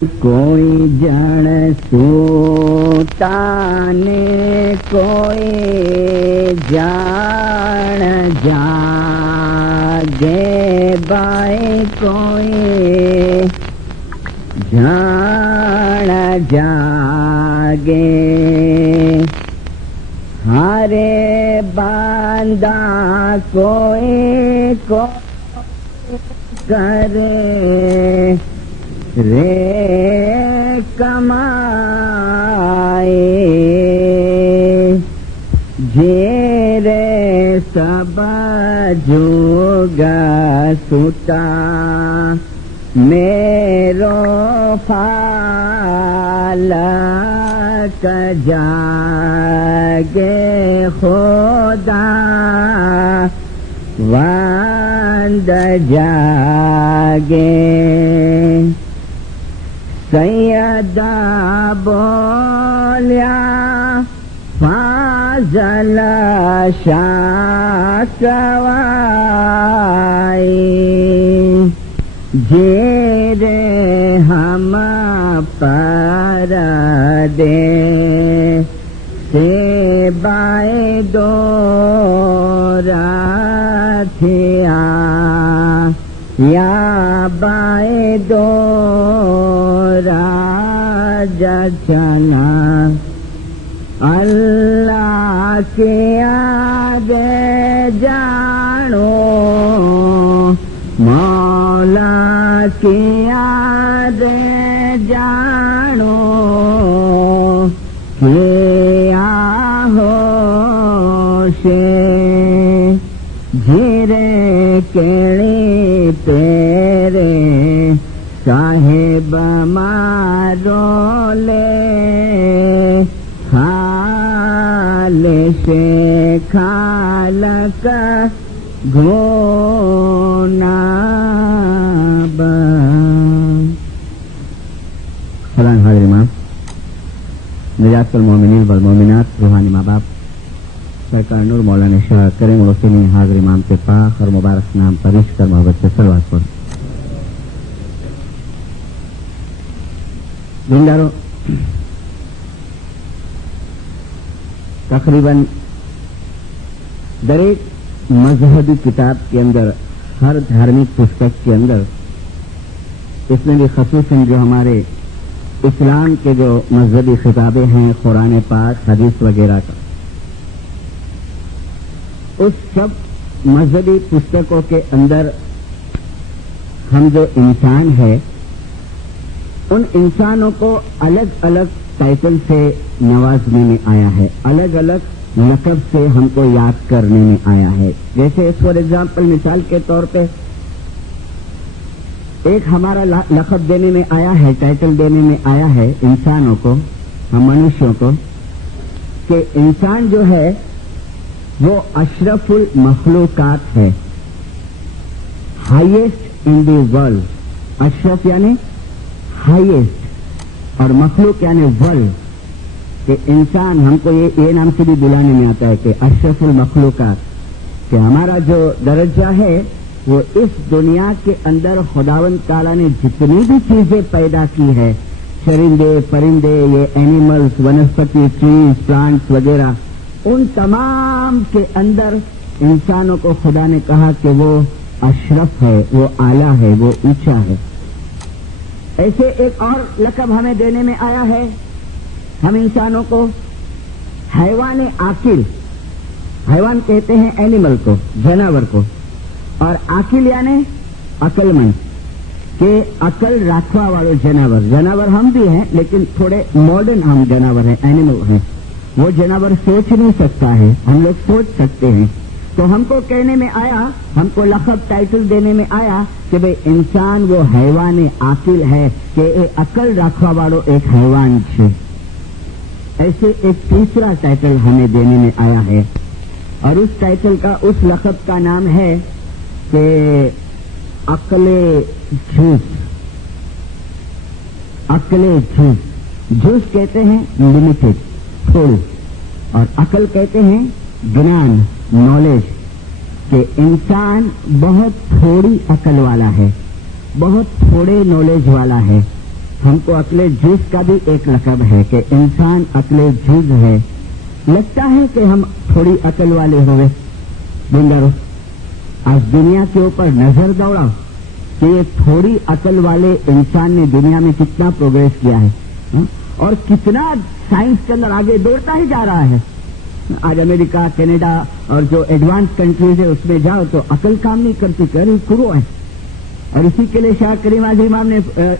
کوئی جڑ سوتانے کوئی جان جاگے بائے کوئی جان جاگے ہارے باندھا کوئی کرے رے کمائے جیرے سب جوگا سوتا میرو فالک جاگے خدا واند جاگے سیدہ بولیا فاضل شاکوائی جیرے ہم پر دے سے بائے دورا تھیا یا بائے دورا جچنا اللہ کے آگے جانو مولا کے آگے جانو کیا ہوشے جھیرے کیڑی تیرے صاحب مارو لے خالص خالق گونا سلام حاضر امام نجات المومنین والمومنات روحانی ماں باپ سرکار نور مولانا شاہ کریم الحسینی حاضر امام کے پاک اور مبارک نام پر عشق کر محبت سے صلوات پڑھ. دینداروں، تقریباً در ایک مذہبی کتاب کے اندر، ہر دھارمک پستک کے اندر، اس میں بھی خصوصاً جو ہمارے اسلام کے جو مذہبی خطابیں ہیں قرآن پاک حدیث وغیرہ کا، اس سب مذہبی پستکوں کے اندر ہم جو انسان ہے ان انسانوں کو الگ الگ ٹائٹل سے نوازنے میں آیا ہے، الگ الگ لقب سے ہم کو یاد کرنے میں آیا ہے. جیسے فار ایگزامپل مثال کے طور پہ ایک ہمارا لقب دینے میں آیا ہے، ٹائٹل دینے میں آیا ہے انسانوں کو، ہم منشیوں کو، کہ انسان جو ہے وہ اشرف المخلوقات ہے، ہائیسٹ ان دی ورلڈ. اشرف یعنی ہائیسٹ اور مخلوق یعنی ورلڈ، کہ انسان ہم کو یہ نام سے بھی بلانے میں آتا ہے کہ اشرف المخلوقات، کہ ہمارا جو درجہ ہے وہ اس دنیا کے اندر خداوند تعالیٰ نے جتنی بھی چیزیں پیدا کی ہے، چرندے پرندے، یہ اینیملز، ونسپتی، ٹریز، پلانٹس وغیرہ، ان تمام کے اندر انسانوں کو خدا نے کہا کہ وہ اشرف ہے، وہ اعلیٰ ہے، وہ اونچا ہے. ایسے ایک اور لقب ہمیں دینے میں آیا ہے، ہم انسانوں کو حیوان عاقل، حیوان کہتے ہیں اینیمل کو، جانور کو، اور عاقل یعنی عقل مند، کہ عقل رکھوا والے جانور. جانور ہم بھی ہیں لیکن تھوڑے ماڈرن ہم جانور ہیں، اینیمل ہیں. وہ جانور سوچ نہیں سکتا ہے، ہم لوگ سوچ سکتے ہیں. تو ہم کو کہنے میں آیا، ہم کو لقب ٹائٹل دینے میں آیا کہ بھئی انسان وہ حیوان عاقل ہے، کہ عقل رکھوا والو ایک حیوان ہے. ایسے ایک تیسرا ٹائٹل ہمیں دینے میں آیا ہے، اور اس ٹائٹل کا، اس لقب کا نام ہے کہ عقل جھوس. عقل جھوس، جھوس کہتے ہیں لمیٹڈ، تھوڑی، اور عقل کہتے ہیں گنان، نالج، کہ انسان بہت تھوڑی عقل والا ہے، بہت تھوڑے نالج والا ہے. ہم کو عقل جز کا بھی ایک لقب ہے کہ انسان عقل جز ہے. لگتا ہے کہ ہم تھوڑی عقل والے ہوئے. بندرو آج دنیا کے اوپر نظر دوڑا کہ یہ تھوڑی عقل والے انسان نے دنیا میں کتنا پروگریس کیا ہے اور کتنا سائنس کے اندر آگے دوڑتا ہی جا رہا ہے. آج امریکہ کینیڈا اور جو ایڈوانس کنٹریز ہے اس میں جاؤ تو عقل کام نہیں کرتی، کرو ہے. اور اسی کے لیے شاہ کریم عظیم امام نے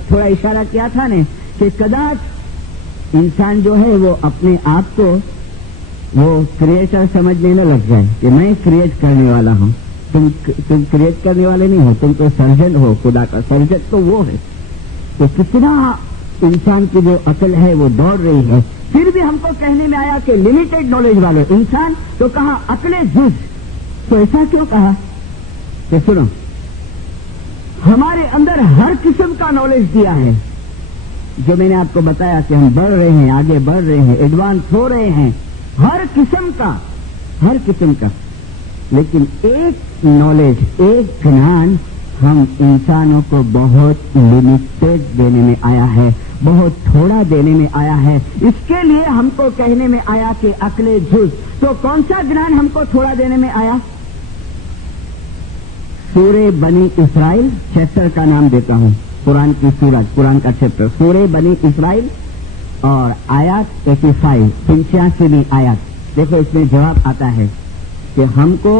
تھوڑا اشارہ کیا تھا نے کہ کداچ انسان جو ہے وہ اپنے آپ کو وہ کریٹر سمجھنے نہ لگ جائے کہ میں کریٹ کرنے والا ہوں. تم کریٹ کرنے والے نہیں ہو، تم تو سرجن ہو. خدا کا سرجن تو وہ ہے. تو کتنا انسان کی جو عقل ہے وہ دوڑ رہی ہے. پھر بھی ہم کو کہنے میں آیا کہ لمیٹڈ نالج والے انسان، تو کہا عقل جز. تو ایسا کیوں کہا؟ تو سنو، ہمارے اندر ہر قسم کا نالج دیا ہے. جو میں نے آپ کو بتایا کہ ہم بڑھ رہے ہیں، آگے بڑھ رہے ہیں، ایڈوانس ہو رہے ہیں، ہر قسم کا. لیکن ایک نالج، ایک گنان ہم انسانوں کو بہت لمیٹڈ دینے میں آیا ہے، بہت تھوڑا دینے میں آیا ہے. اس کے لیے ہم کو کہنے میں آیا کہ عقل جز. تو کون سا گنان ہم کو تھوڑا دینے میں آیا؟ سورہ بنی اسرائیل چیپٹر کا نام دیتا ہوں. قرآن کی سورت، قرآن کا چیپٹر سورہ بنی اسرائیل اور آیات 85 آیات. دیکھو اس میں جواب آتا ہے کہ ہم کو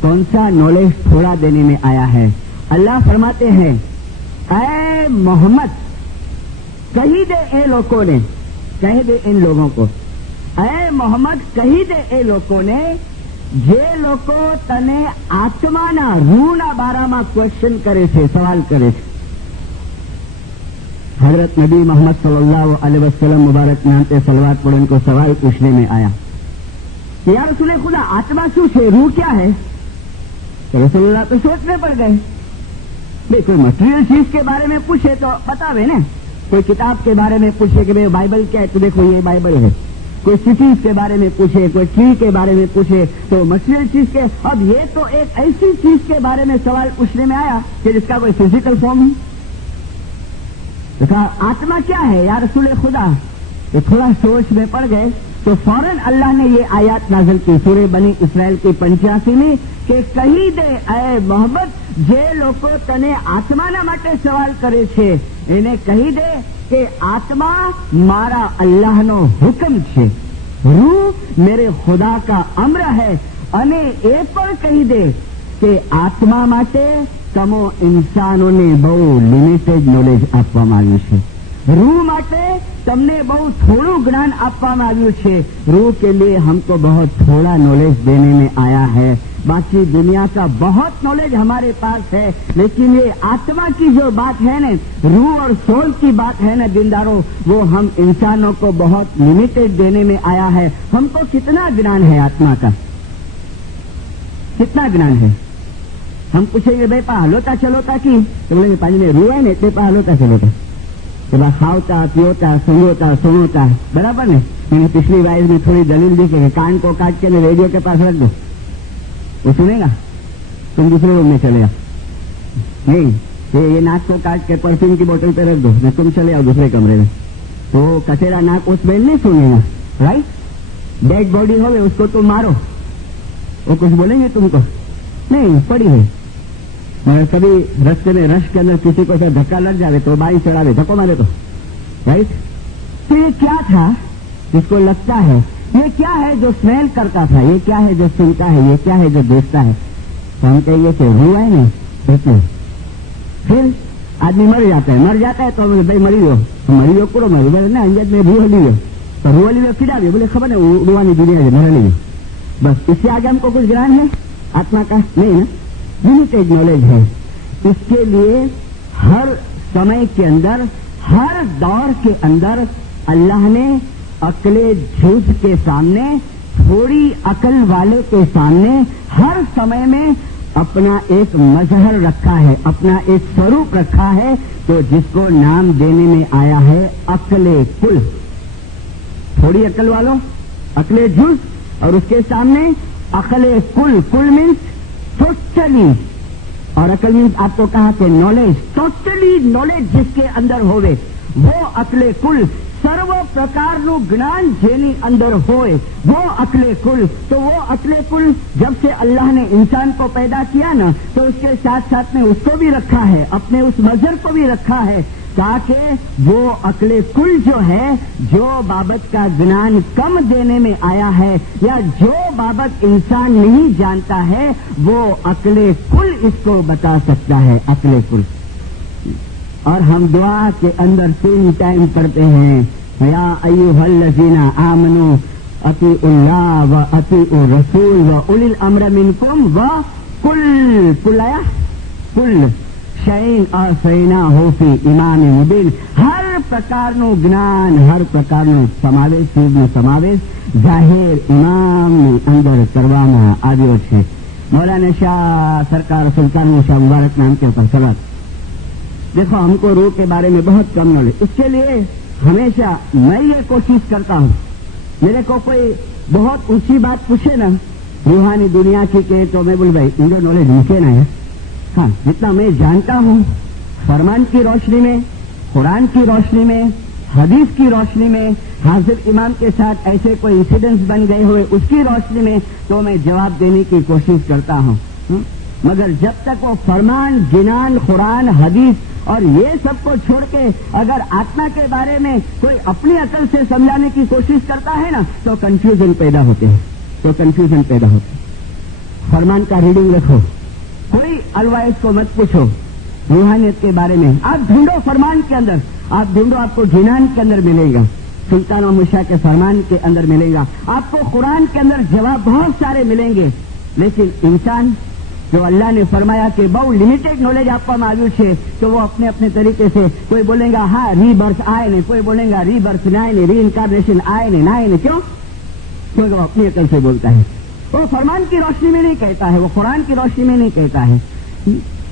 کون سا نالج تھوڑا دینے میں آیا ہے. اللہ فرماتے ہیں اے محمد کہی دے اے لوگوں نے، کہہ دے ان لوگوں کو، اے محمد کہی دے اے لوگوں نے જે લોકો તને આત્માના રૂના બારામાં ક્વેશ્ચન કરે છે, સવાલ કરે છે. حضرت نبی محمد صلی اللہ علیہ وسلم مبارک نام پہ صلوات پڑھنے کو سوال پوچھنے میں آیا کہ یا رسول خدا آتما شو ہے، روح کیا ہے؟ تو رسول اللہ تو سوچنے پڑ گئے. بھائی کوئی مٹیریل چیز کے بارے میں پوچھے تو بتاوے نا. کوئی کتاب کے بارے میں پوچھے کہ بھائی بائبل کیا ہے، تو دیکھو یہ بائبل ہے. کوئی سٹیز کے بارے میں پوچھے، کوئی ٹری کے بارے میں پوچھے تو مٹیریل چیز کے. اب یہ تو ایک ایسی چیز کے بارے میں سوال پوچھنے میں آیا کہ جس کا کوئی فزیکل فارم ہے. تو کہا آتما کیا ہے یا رسول خدا؟ تو تھوڑا سوچ میں پڑ گئے تو فوراً اللہ نے یہ آیات نازل کی سورہ بنی اسرائیل کی 85 میں کہ કહી દે اے محمد જે લોકો તને આત્માના માટે સવાલ કરે છે એને કહી દે کہ آتما مارا اللہ نو حکم છે، روح میرے خدا کا امر ہے. અને એ પણ કહી દે કે આત્મા માટે તમો ઇન્સાનોને બહુ લિમિટેડ નોલેજ આપવામાં આવ્યું છે. रूह માટે તમને બહુ થોડું જ્ઞાન આપવામાં આવ્યું છે. रूह के लिए हमको बहुत थोड़ा नॉलेज देने में आया है. बाकी दुनिया का बहुत नॉलेज हमारे पास है, लेकिन ये आत्मा की जो बात है ना, रूह और सोल की बात है ना दिनदारों, वो हम इंसानों को बहुत लिमिटेड देने में आया है. हमको कितना ज्ञान है आत्मा का, कितना ज्ञान है? हम पूछेंगे भाई पा हलोता चलोता की, तो बोलेंगे पाजी में रूह है ने ते पा हलोता चलोता. तो बस खावता पीता सुनोता सुनोता, बराबर ने. मैंने पिछली वाइज में थोड़ी दलील दी कि कान को काट के रेडियो के पास रख दो, वो सुनेगा, तुम दूसरे रूम में चले आओ. नहीं, ये नाक को काट के परफ्यूम की बोतल पे रख दो, मैं तुम चले आओ दूसरे कमरे में. तो कचेरा नाक उस बेल नहीं सुनेगा, राइट? डेड बॉडी हो उसको तुम मारो, वो कुछ बोलेंगे तुमको? नहीं, पड़ी है. मगर कभी रस्ते में रश के अंदर किसी को धक्का लग जाए तो बाई चढ़ावे, धक्को मारे तो, राइट? तो ये क्या था जिसको लगता है? ये क्या है जो स्मेल करता था? ये क्या है जो सुनता है? ये क्या है जो देखता है? तो हम कहिए कि रूह है नहीं, देखिए. फिर आदमी मर जाता है तो भाई मरी हो करो मरी ना अंजद में रूह ली हो तो रूह ली फिर आगे बोले खबर है रूहानी दुनिया है मरा ली. बस इससे आगे हमको कुछ ज्ञान है आत्मा का नहीं ना, लिमिटेड नॉलेज है. इसके लिए हर समय के अंदर, हर दौर के अंदर अल्लाह ने अकले झूठ के सामने, थोड़ी अकल वाले के सामने हर समय में अपना एक मजहर रखा है, अपना एक स्वरूप रखा है, तो जिसको नाम देने में आया है अकले कुल. थोड़ी अकल वालों अकले झूठ, और उसके सामने अकले कुल. कुल मीन्स टोटली, और अकल मीन्स आपको कहा कि नॉलेज, टोटली नॉलेज जिसके अंदर होवे. वो अकले कुल सर्व प्रकारનું જ્ઞાન જેની અંદર હોય वो अकले कुल। तो वो अकले कुल जब से अल्लाह ने इंसान को पैदा किया ना, तो उसके साथ साथ में उसको भी रखा है, अपने उस मजहर को भी रखा है, ताकि वो अकले कुल जो है, जो बाबत का ज्ञान कम देने में आया है या जो बाबत इंसान नहीं जानता है, वो अकले कुल इसको बता सकता है, अकले कुल। और हम दुआ के अंदर 3 टाइम करते हैं, या अय्युहल्लज़ीना आमनू अतीउल्लाह व अतीउर रसूल व उलिल अम्र मिनकुम व कुल शैन और सैना होफी इमाम मुबीन। हर प्रकारનું જ્ઞાન, हर પ્રકારનો સમાવેશ, ચીજનો સમાવેશ જાહેર ઇમામની અંદર કરવામાં આવ્યો છે। मौलाना शाह सरकार सुल्तान शाह मुबारक नाम के ऊपर सवाल। देखो, हमको रूह के बारे में बहुत कम नॉलेज, इसके लिए हमेशा मैं ये कोशिश करता हूँ, मेरे को कोई बहुत ऊंची बात पूछे ना रूहानी दुनिया की के, तो मैं बोल भाई इंडो नॉलेज मुझे ना है। हाँ, जितना मैं जानता हूँ फरमान की रोशनी में, कुरान की रोशनी में, हदीस की रोशनी में, हाजिर इमाम के साथ ऐसे कोई इंसिडेंट्स बन गए हुए उसकी रोशनी में, तो मैं जवाब देने की कोशिश करता हूँ। मगर जब तक वो फरमान, जिनान, कुरान, हदीस और ये सब को छोड़ के अगर आत्मा के बारे में कोई अपनी अकल से समझाने की कोशिश करता है ना, तो कंफ्यूजन पैदा होते हैं, फरमान का रीडिंग रखो, कोई अलवाइज को मत पूछो रूहानियत के बारे में। आप ढूंढो फरमान के अंदर, आप ढूंढो, आपको जिनान के अंदर मिलेगा, सुल्तान मुशा के फरमान के अंदर मिलेगा, आपको कुरान के अंदर जवाब बहुत सारे मिलेंगे। लेकिन इंसान जो अल्लाह ने फरमाया कि बहुत लिमिटेड नॉलेज આપવામાં આવ્યું છે, तो वो अपने अपने तरीके से, कोई बोलेगा हाँ रीबर्थ आए नहीं, कोई बोलेगा रीबर्थ ना आए नहीं, री इनकारनेशन आए नहीं ना आए नहीं। क्यों? क्योंकि वो अपनी अकल से बोलता है, वो फरमान की रोशनी में नहीं कहता है, वो कुरान की रोशनी में नहीं कहता है।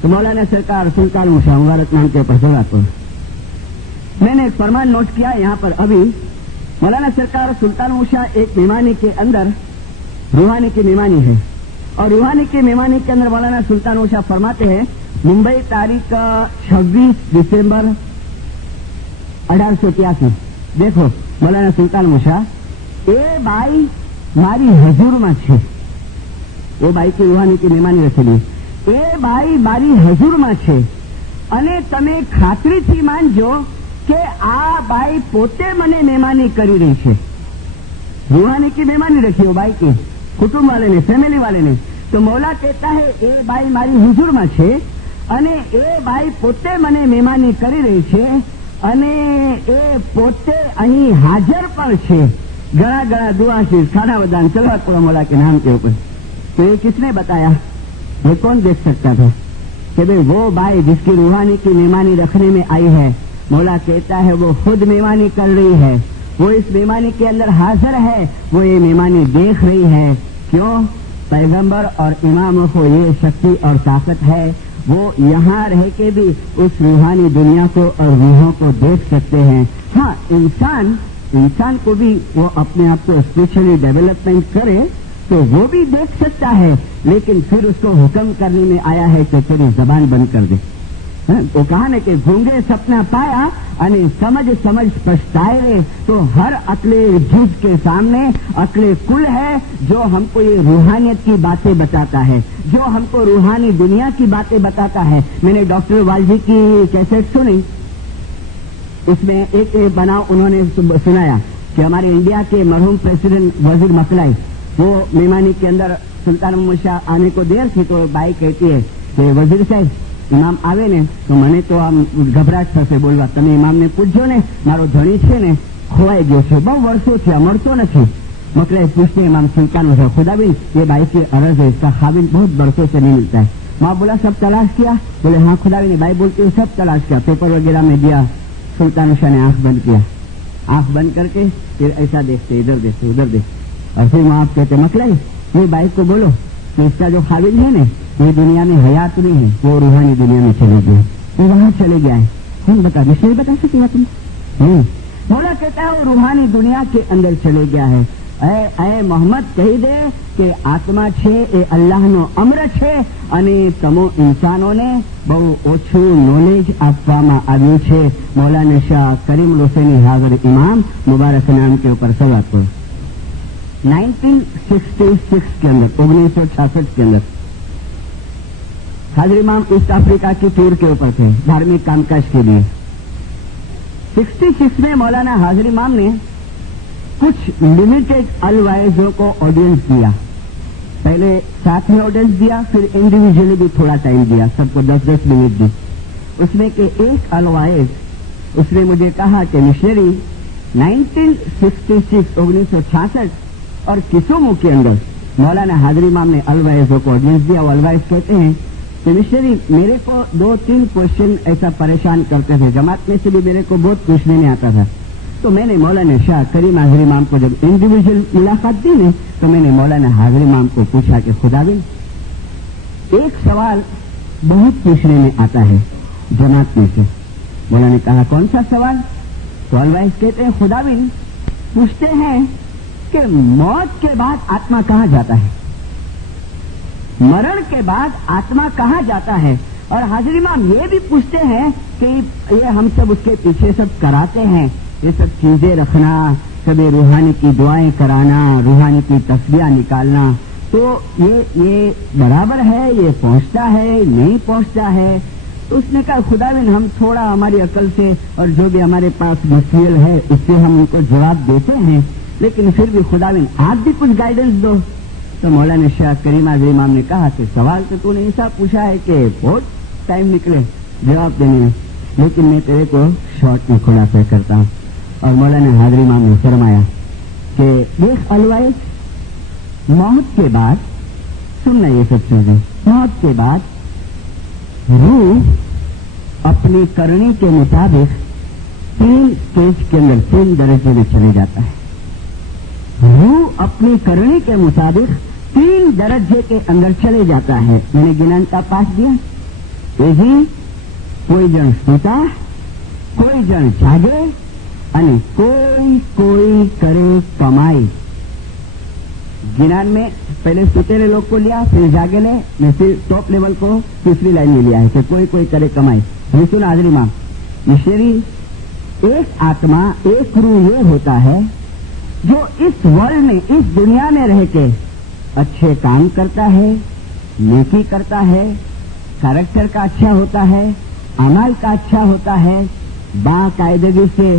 तो मौलाना सरकार सुल्तान शाह मुबारक नाम के ऊपर सवाल पर मैंने एक फरमान नोट किया यहाँ पर अभी। मौलाना सरकार सुल्तान शाह एक मेहमानी के अंदर रूहानी की मेहमानी है, और रूहानी की मेहमानी के अंदर मौलाना सुल्तान शाह फरमाते हैं, मुंबई तारीख 26 दिसंबर 1883। देखो मौलाना सुल्तान शाह, ए बाई मारी हजूरमा छे, वो बाई की रूहानी की मेहमानी रखेली, ए बाई मारी हजूरमा छे, अने तमे खातरीथी मानजो के आ बाई पोते मने मेहमानी करी रही छे। रूहानी की मेहमानी रखी हो बाई की, कुटुंब वाले ने, फैमिली वाले ने। तो मौला कहता है ए बाई मारी हुजूरमा छे, अने ए बाई पोते मने मेहमानी करी रही छे, अने ए पोते अहीं हाजर पण छे। गणा गणा दुआशीर खाना बदान चलवत पड़ो मौला के नाम के ऊपर। तो ये किसने बताया? ये कौन देख सकता था कि भाई वो बाई जिसकी रूहानी की मेहमानी रखने में आई है, मौला कहता है वो खुद मेहमानी कर रही है, वो इस मेहमानी के अंदर हाजिर है, वो ये मेहमानी देख रही है। क्यों? पैगंबर और इमामों को ये शक्ति और ताकत है, वो यहाँ रह के भी उस रूहानी दुनिया को और रूहों को देख सकते हैं। हाँ, इंसान को भी वो अपने आप को स्पिरिचुअली डेवलपमेंट करे तो वो भी देख सकता है, लेकिन फिर उसको हुक्म करने में आया है कि तेरी जबान बंद कर दे। वो कहा न कि गूंगे सपना पाया અને समझ पछताए। तो हर अकले जुज के सामने अकले कुल है जो हमको ये रूहानियत की बातें बताता है, जो हमको रूहानी दुनिया की बातें बताता है। मैंने डॉक्टर वालजी की कैसेट सुनी, उसमें एक बनाव उन्होंने सुनाया कि हमारे इंडिया के मरहूम प्रेसिडेंट वजीर मकलाई, वो मेहमानी के अंदर सुल्तान मुशा आने को देर थी, तो बाई कहती है कि वजीर साहब इमाम आवे ने तो मने तो आम घबराट थशे बोलवा, तमे इमाम ने पूछજો ने, मारो धणी छे ने खोवाई गयो छे, बहु वर्षों थया मळतो नथी। मकलाई पूछते इमाम सुल्तान मुशा, खुदाबीन ये बाई की अर्ज है, इसका खाविन बहुत वर्षों से नहीं मिलता है। माँ बोला सब तलाश किया? बोले हाँ खुदाबीन। बाई बोलती है सब तलाश किया, पेपर वगैरह में दिया। सुल्तान मुशा ने आंख बंद किया, आंख बंद करके फिर ऐसा देखते, इधर देखते उधर देखते, और फिर वहां आप कहते मकलाई ये बाई को बोलो कि इसका जो खाविन है ना ये दुनिया में हयात नहीं है, वो रूहानी दुनिया में चले गए, वो वहां चले गया है। कौन बता, विषय बता सकेगा तुम? नहीं। बोला कहता है वो रूहानी दुनिया के अंदर चले गया है। ऐ मोहम्मद कही दे કે આત્મા છે એ અલ્લાહનો અમર છે અને તમો ઇન્સાનોને બહુ ઓછું નોલેજ આપવામાં આવ્યું છે. मौलाना शाह करीम हुसैनी हाजिर इमाम मुबारक नाम के ऊपर सवाल को 1966 के अंदर 1966 के अंदर हाजिर इमाम ईस्ट अफ्रीका की टूर के ऊपर थे धार्मिक कामकाज के लिए. 66 में मौलाना हाजिर इमाम ने कुछ लिमिटेड अलवाइजों को ऑडियंस दिया. पहले साथ में ऑडियंस दिया, फिर इंडिविजुअली भी थोड़ा टाइम दिया, सबको 10-10 मिनट दी. उसमें के एक अलवाइज उसने मुझे कहा कि मिशनरी 1966 और किसोमो के अंदर मौलाना हाजिर इमाम ने अलवाइजों को ऑडियंस दिया. वो अलवाइज कहते हैं कि मिशनरी मेरे को 2-3 क्वेश्चन ऐसा परेशान करते थे, जमात में से भी मेरे को बहुत पूछने में आता था. तो मैंने मौलाना शाह करीम हाजिर इमाम को जब इंडिविजुअल मुलाकात दी ने तो मैंने मौलाना हाजिर इमाम को पूछा कि खुदाबिन एक सवाल बहुत पूछने में आता है जमात में से. मौलाना ने कहा कौन सा सवाल? तो अलवाइज कहते हैं खुदाबिन पूछते हैं कि मौत के बाद आत्मा कहाँ जाता है, मरण के बाद आत्मा कहाँ जाता है. और हाजिर इमाम ये भी पूछते हैं कि ये हम सब उसके पीछे सब कराते हैं, ये सब चीजें रखना, कभी रूहानी की दुआएं कराना, रूहानी की तस्बीह निकालना, तो ये बराबर है, ये पहुंचता है नहीं पहुंचता है. तो उसने कहा खुदाविन हम थोड़ा हमारी अकल से और जो भी हमारे पास मसील है उससे हम उनको जवाब देते हैं, लेकिन फिर भी खुदाविन आप भी कुछ गाइडेंस दो. तो मौलाना शाह करीम हाजिर इमाम ने कहा कि सवाल तो तूने ऐसा पूछा है कि बहुत टाइम निकले जवाब देने में, लेकिन मैं तेरे को शॉर्ट में खुलासा करता हूँ. और मौलाना हाजिर इमाम ने फरमाया कि देख अलवाइज मौत के बाद सुनना ये सब चीजें, मौत के बाद रूह अपनी करनी के मुताबिक 3 स्टेज के अंदर 3 दर्जे में चले जाता है. रूह अपनी करनी के मुताबिक 3 दर्जे के अंदर चले जाता है. मैंने गिनानता पास दिया. यही कोई जन सूता, कोई जन जागे અને कोई करे कमाई. गिनान में पहले सुतेले लोग को लिया, फिर जागे ने फिर टॉप लेवल को तीसरी लाइन में लिया है कि कोई करे कमाई. ये सुना हाजिर इमाम मिशनरी एक आत्मा एक रूह ये होता है जो इस वर्ल्ड में इस दुनिया में रह के अच्छे काम करता है, नेकी करता है, कैरेक्टर का अच्छा होता है, अमल का अच्छा होता है, बाकायदगी से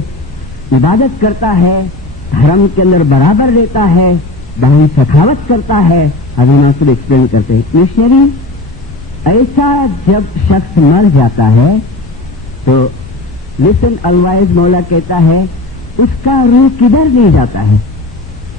इबादत करता है, धर्म के अंदर बराबर रहता है, दान सखावत करता है. अभी नासिर एक्सप्लेन करते हैं मिशनरी ऐसा जब शख्स मर जाता है तो लिसन अलवाइज मौला कहता है उसका रूह किधर नहीं जाता है.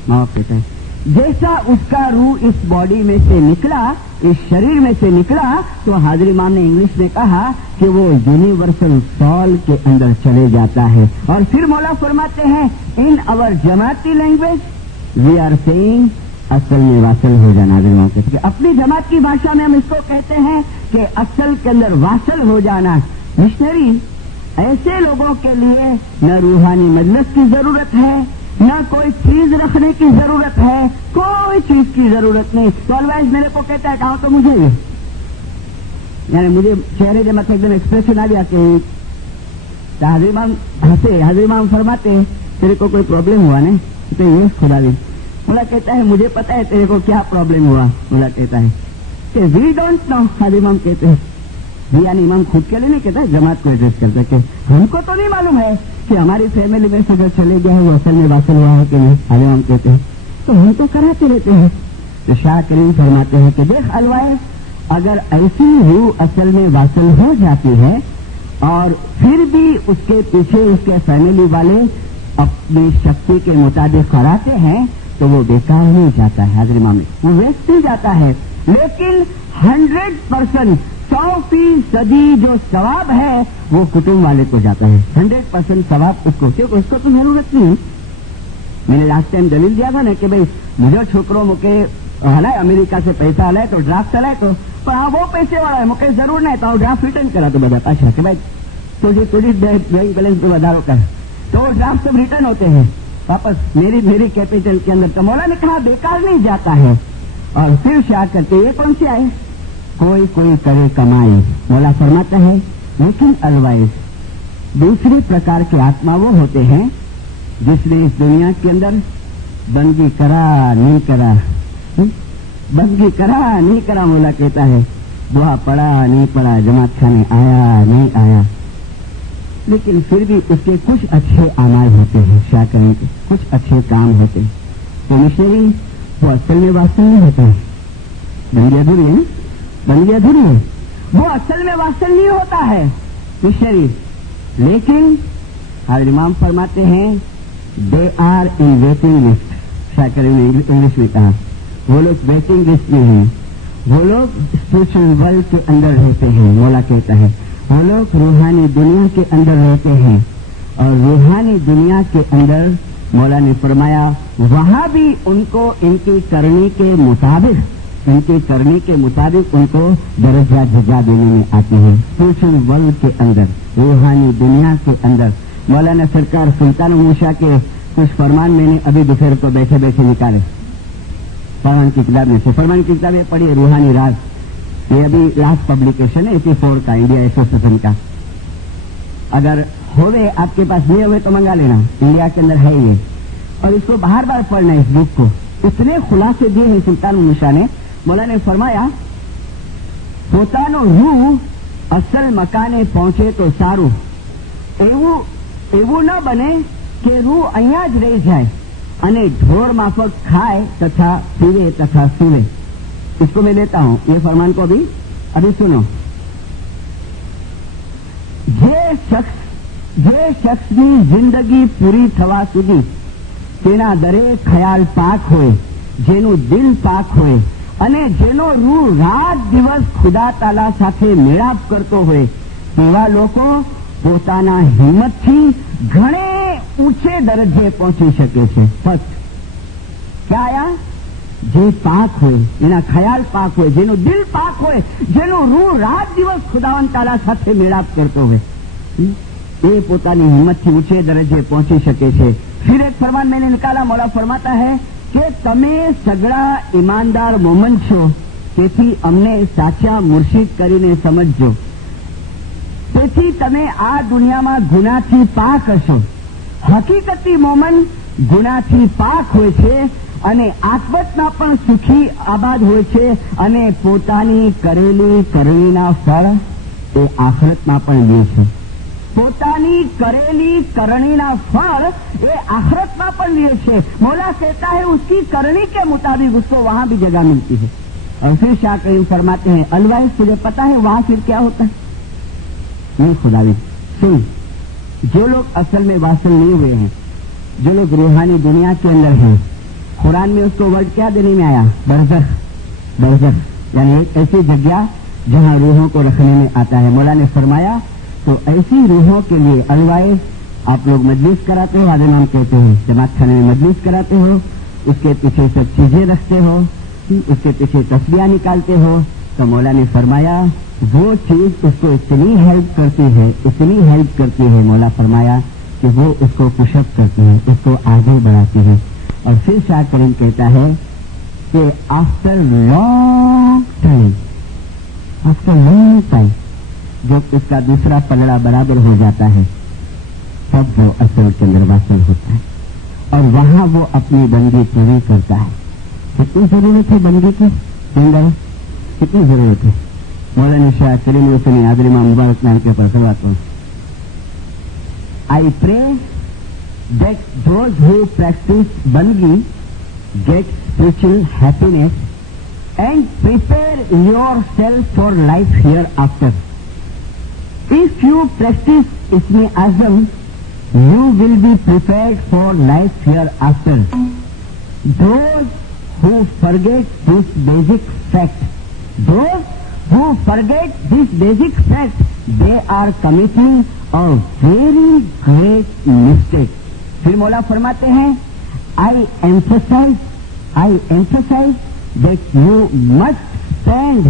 माफ कहता है जैसा उसका रूह इस बॉडी में से निकला, इस शरीर में से निकला, तो हाजिर इमाम ने इंग्लिश में कहा कि वो यूनिवर्सल सॉल के अंदर चले जाता है. और फिर मौला फरमाते हैं इन अवर जमाती लैंग्वेज वी आर सेइंग असल में वासल हो जाना. हाजिर इमाम कहते हैं अपनी जमात की भाषा में हम इसको कहते हैं कि असल के अंदर वासल हो जाना. मिशनरी ऐसे लोगों के लिए न रूहानी मजलिस की जरूरत है, न कोई चीज रखने की जरूरत है, कोई चीज की जरूरत नहीं. तो अलवाइज मेरे को कहता है कहा तो मुझे ये यानी मुझे चेहरे जब मतलब एकदम एक्सप्रेशन आ गया कि हाजिर इमाम हंसे. हाजिर इमाम फरमाते तेरे को कोई प्रॉब्लम हुआ नहीं? तो ये खुदाविन. मुला कहता है मुझे पता है तेरे को क्या प्रॉब्लम हुआ. मुला कहता है कि वी डोंट नो. हाजिर इमाम कहते हैं यानी इमाम खुद के लिए नहीं कहता, जमात को एड्रेस करते कि हमको तो नहीं मालूम है कि हमारी फैमिली में से जो चले गया है वो असल में वासल हुआ है कि नहीं. हाजिर इमाम कहते हैं तो हम तो कराते रहते हैं. तो शाह करीम फरमाते हैं कि देख अलवाइज अगर ऐसी रूह असल में वासल हो जाती है और फिर भी उसके पीछे उसके फैमिली वाले अपनी शक्ति के मुताबिक कराते हैं तो वो बेकार नहीं जाता है. हाजिर इमाम वो वेस्ट नहीं जाता है, लेकिन 100% 100% जो सवाब है वो कुटुंब वाले को जाता है. 100% सवाब उसको तो जरूरत नहीं. मैंने लास्ट टाइम दलील दिया था ना कि भाई मुझे छोकरो मुके हलाए अमेरिका से पैसा हलाए तो ड्राफ्ट हलाए तो પણ આ બહુ પૈસે વાળા है मुके जरूर नहीं तो ड्राफ्ट रिटर्न करा तो બધા પાછા કે भाई तुझे बैंक बैलेंस में વધારો कर तो ड्राफ्ट सब रिटर्न होते हैं वापस मेरी कैपिटल के अंदर. तो मौला ने कहा बेकार नहीं जाता है. اور پھر شاہ کرتے یہ کون سی آئے؟ کوئی کوئی کرے کمائی. مولا فرماتا ہے لیکن الوائز دوسری پرکار کے آتما وہ ہوتے ہیں جس نے اس دنیا کے اندر بندگی کرا نہیں کرا، بندگی کرا نہیں کرا. مولا کہتا ہے دعا پڑھا نہیں پڑھا، جماعت خانے آیا نہیں آیا، لیکن پھر بھی اس کے کچھ اچھے اعمال ہوتے ہیں. شاہ کریں کے کچھ اچھے کام ہوتے ہیں. تو مشنری وہ اصل میں واصل نہیں ہوتا ہے، بندگی ادھوری ہے نا، بندگی ادھوری ہے، وہ اصل میں واصل نہیں ہوتا ہے مشنری. لیکن حضرت امام فرماتے ہیں they are in waiting list. Shah Karim نے انگلش میں کہا وہ لوگ ویٹنگ لسٹ میں ہیں، وہ لوگ اسپرچل ورلڈ کے اندر رہتے ہیں. مولا کہتا ہے وہ لوگ روحانی دنیا کے اندر رہتے ہیں، اور روحانی دنیا کے اندر مولا نے فرمایا وہاں بھی ان کو ان کی کرنی کے مطابق ان کو درجہ جگہ دینے میں آتے ہیں. اسپرچل ورلڈ کے اندر، روحانی دنیا کے اندر. مولانا سرکار سلطان موشا کے کچھ فرمان میں نے ابھی دوپہر کو بیٹھے بیٹھے نکالے فرمان کی کتاب میں سے. فرمان کی کتاب یہ پڑھی روحانی راز، یہ ابھی لاسٹ پبلیکیشن ہے 84 کا، انڈیا ایسوسیشن کا. اگر ہوئے آپ کے پاس نہیں ہوئے تو منگا لینا، انڈیا کے اندر ہے یہ. اور اس کو بار بار پڑھنا ہے. اس بک کو اتنے خلاصے دیے ہیں سلطان موشا نے. مولا نے فرمایا પોતાનો રૂ અસલ મકાને પહોંચે તો સારું, એવું ન બને કે રૂ અહીંયા જ રહી જાય અને ઢોર માફક ખાए તથા પીવે તથા સુવે. इसको मैं लेता हूँ, ये फरमान को अभी सुनो. જે શખ્સની જિંદગી પૂરી થવા સુધી તેના દરેક ખયાલ પાક હોય, જેનું દિલ પાક હોય અને જેનો રૂ રાત દિવસ ખુદા તાલા સાથે મેળાપ કરતો હોય તેવા લોકો પોતાના હિંમતથી ઘણે ઊંચે દરજ્જે પહોંચી શકે છે. ફર્સ્ટ ક્યાં આયા? જે પાક હોય, એના ખયાલ પાક હોય, જેનું દિલ પાક હોય, જેનું રૂ રાત દિવસ ખુદાવંત તાલા સાથે મેળાપ કરતો હોય, એ પોતાની હિંમતથી ઊંચે દરજ્જે પહોંચી શકે છે. फिर एक फरमान मैंने निकाला. मौला फरमाता है કે તમે સગળા ઈમાનદાર મોમન છો, તેથી અમને સાચા મુર્શિદ કરીને સમજજો. તેથી તમે આ દુનિયામાં ગુનાથી પાક હશો. હકીકતી મોમન ગુનાથી પાક હોય છે અને આત્મતમાં પણ સુખી આબાદ હોય છે, અને પોતાની કરેલી કરણીના ફળ એ આખરતમાં પણ લે છે. પોતાની કરેલી કરણીના ફળ ये आखिरत में पण लिए छे. मौला कहता है उसकी करनी के मुताबिक उसको वहां भी जगह मिलती है. और फिर शाह करीम फरमाते हैं अलवाइज तुझे पता है वहां फिर क्या होता है? नहीं खुदावी सुन, जो लोग असल में वासल नहीं हुए हैं, जो लोग रूहानी दुनिया के अंदर हैं, कुरान में उसको वर्ड क्या देने में आया? बरज़ख, यानी एक ऐसी जगह जहां रूहों को रखने में आता है. मौला ने फरमाया तो ऐसी रूहों के लिए अलवाइज आप लोग मजलिस कराते हो, आधे नाम कहते हैं, जमात खाने में मजलिस कराते हो, उसके पीछे सब चीजें रखते हो, उसके पीछे तस्बीह निकालते हो. तो मौला ने फरमाया वो चीज उसको इतनी हेल्प करती है, मौला फरमाया कि वो उसको पुशअप करती है, उसको आगे बढ़ाती है. और फिर शाह करीम कहता है कि आफ्टर लॉन्ग टाइम जब उसका दूसरा पलड़ा बराबर हो जाता है तब वो असल के अंदर वासल होता है, और वहां वो अपनी बंदी पूरी करता है. कितनी जरूरत है बंदी की अंदर, कितनी जरूरत है? मौलाना शाह करीम ने सुनी आदर इमाम मुबारक नाम के पर सवाल हूँ. I pray that those who practise बंदगी get spiritual happiness and prepare yourself for life hereafter. If you practise इसमें आजम you will be prepared for life hereafter. Those who forget this basic fact, they are committing a very great mistake. फिर मौला फरमाते हैं I emphasize that you must spend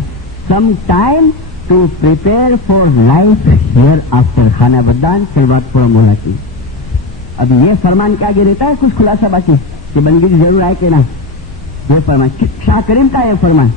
some time to prepare for life hereafter. खाना बदान सलवात पर मौला की. अब ये फरमान के आगे रहता है कुछ खुलासा बाकी कि बंदगी की जरूर आए कि ना. ये फरमान शाह करीम का ये फरमान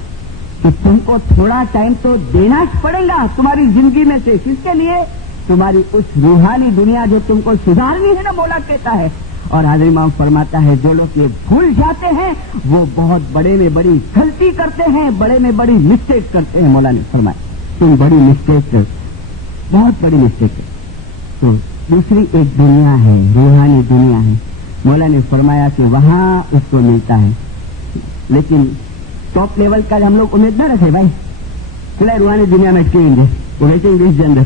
कि तुमको थोड़ा टाइम तो देना पड़ेगा तुम्हारी जिंदगी में से। किसके लिए? तुम्हारी उस रूहानी दुनिया जो तुमको सुधारनी है ना, मौला कहता है। और हज़रत इमाम फरमाता है जो लोग ये भूल जाते हैं वो बहुत बड़े में बड़ी गलती करते हैं, बड़े में बड़ी मिस्टेक करते हैं। मौला ने फरमाया तुम बड़ी मिस्टेक कर, बहुत बड़ी मिस्टेक है। तो दूसरी एक दुनिया है, रूहानी दुनिया है। मौला ने फरमाया कि वहां उसको मिलता है, लेकिन टॉप लेवल का हम लोग उम्मीद न रखे भाई, पूरा रूहानी दुनिया में अटकेंगे, वो वेटिंग लिस्ट के अंदर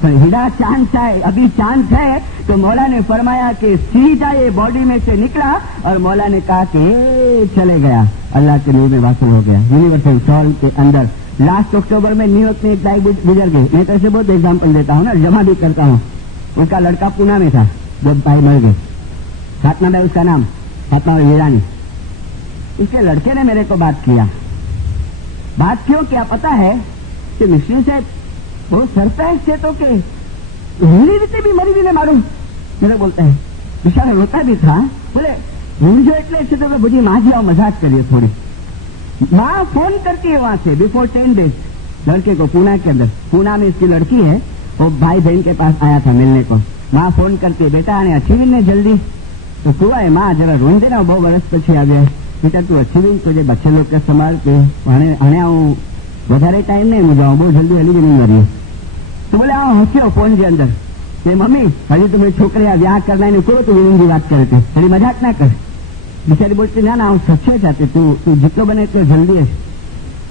हिडा चांस है, अभी चांस है। तो मौला ने फरमाया कि सीधा ये बॉडी में से निकला और मौला ने कहा कि चले गया, अल्लाह के नूर में वासिल हो गया। यूनिवर्सल सॉल के अंदर लास्ट अक्टूबर में न्यूयॉर्क में एक भाई गुजर गई। मैं तो ऐसे बहुत एग्जाम्पल देता हूँ ना, जमा भी करता हूँ। उसका लड़का पूना में था जब भाई मर गए। फातिमा भाई उसका नाम, फातिमा वीरानी। इसके लड़के ने मेरे को बात किया। बात क्यों क्या पता है कि मिश्री से बहुत सरप्राइज थे तो कि हिंदी भी मरी भी ने मालूम। मेरे बोलता है बेचारा रोता भी था, बोले मुझे એટલે છે તો બધી माँ जी आओ मजाक करिए थोड़ी। माँ फोन करती है वहां से बिफोर 10 डेज लड़के को पूना के अंदर। पूना में इसकी लड़की है, वो भाई बहन के पास आया था मिलने को। माँ फोन करती है बेटा आने अचीविन ने जल्दी। तो हुआ है माँ जरा रोई देना, 2 વર્ષ પછી आ गया। बेटा तू अचीविन तुझे बच्चे लोग का संभाल के आने आऊँ વધારે टाइम नहीं मुझे बहुत जल्दी हली भी नहीं मरी। तो बोले आओ हंस्यो फोन के अंदर कि मम्मी हजी तुम्हें छोकरिया व्याह करना है को तू विनून की बात करे थे, थोड़ी मजाक ना कर। बेचारी बोलती ना ना सच्चे चाहते तू जितना बने तो जल्दी है।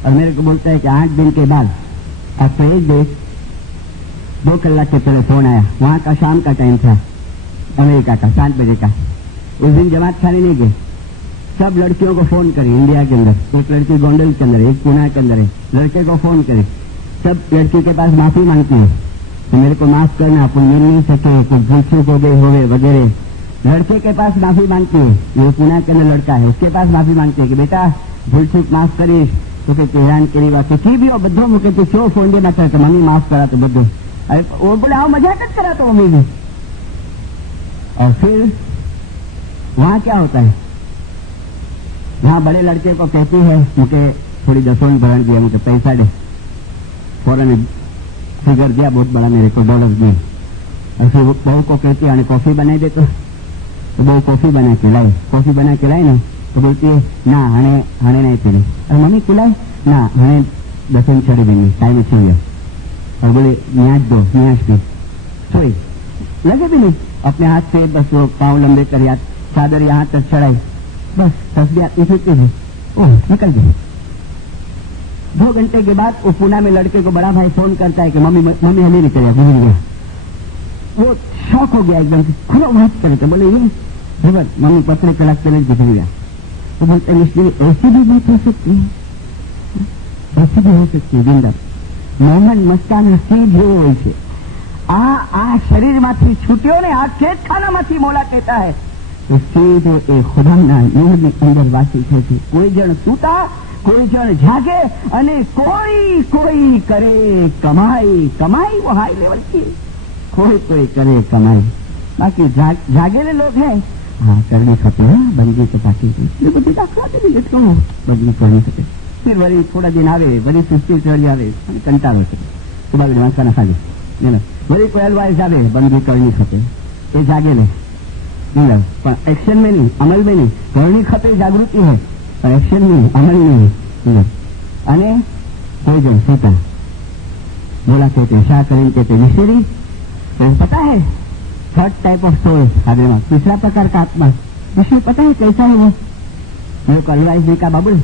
और मेरे को बोलता है कि 8 दिन के बाद आफ्टर 1 डे 2 कलाक के पहले फोन आया। वहां का शाम का टाइम था, अमेरिका का 7 बजे का। उस दिन जमात खाने नहीं गए, सब लड़कियों को फोन करें इंडिया के अंदर। एक लड़की गोंडल के अंदर, एक पूना के अंदर है। लड़के को फोन करें, सब लड़की के पास माफी मांगती है तो मेरे को माफ करना, अपन मिल नहीं सके, कुछ भूल चूक हो गई होवे वगैरह। लड़के के पास माफी मांगती है, ये पूना के अंदर लड़का है, उसके पास माफी मांगती है कि बेटा भूल चूक माफ करीश तो हैरान करी बात तो भी हो बधो मुके तो क्यों फोन दे बात तो मम्मी माफ करा तो बधो। अरे वो बोले आओ मजाक करा तो मम्मी भी। और फिर वहां क्या होता है, वहां बड़े लड़के को कहती है मुझे थोड़ी दसों भरण दिया, मुझे पैसा दे। फौरन फिगर दिया बहुत बड़ा मेरे को $1 दिए। और फिर बहू को कहती है कॉफी बनाई दे तो बहू कॉफी बना के लाई। कॉफी बना के लाई ना तो बोलती है ना हणे नहीं पीली। और मम्मी पिलाई ना हणे दसों चढ़ी देंगे टाइम चाहिए। और बोले न्याज दो, न्याज पी सोई लगे भी नहीं। अपने हाथ से बस वो पाँव लंबे कर याद चादर यहाँ तक चढ़ाई, बस तस्वीर उठते हैं, ओह निकल गई। 2 घंटे के बाद वो पूना में लड़के को बड़ा भाई फोन करता है कि मम्मी हमें नहीं करेगा, गुजर गया। वो शौक हो गया एकदम से, खुला बात करते बोले ये खबर मम्मी 15 कलाक पहले गुजर गया। तो बोलते मुस्लिम ऐसी भी बात हो सकती है, ऐसी भी हो सकती है। जिंदा मोहम्मद मस्तान हसीब हो છે આ શરીરમાંથી છૂટ્યો ને આ ખેતખાનામાંથી મોલા કહેતા है तो સીધો એ ખુદાના નૂરની અંદર વાસી છે। કોઈ જણ સૂતા, કોઈ જણ જાગે અને કોઈ કરે કમાई वो हाई लेवल की, कोई करे कमाई। बाकी जागेले लोग हैं हाँ करनी सकते हैं बंदी तो बाकी बધી દાખલા લટકો બદલી કરી શકે। फिर वरी थोड़ा दिन आवे वरी सुस्ती चढ़ी आवे कंटाळो છે તો બાકી વાંચવાના ખાલી वरी कोई एडवाइस आवे बंदी कर नहीं सके ये जागे नहीं पर एक्शन में नहीं अमल में नहीं करनी खपे जागृति है पर एक्शन में अमल नहीं। अने कोई जन सीता बोला कहते शाह करीम कहते विशेरी तो पता है 3rd टाइप ऑफ सोल आगे में 3रा प्रकार का आत्मा विषय पता है कैसा है वो मेरे को एडवाइस दी का बाबुल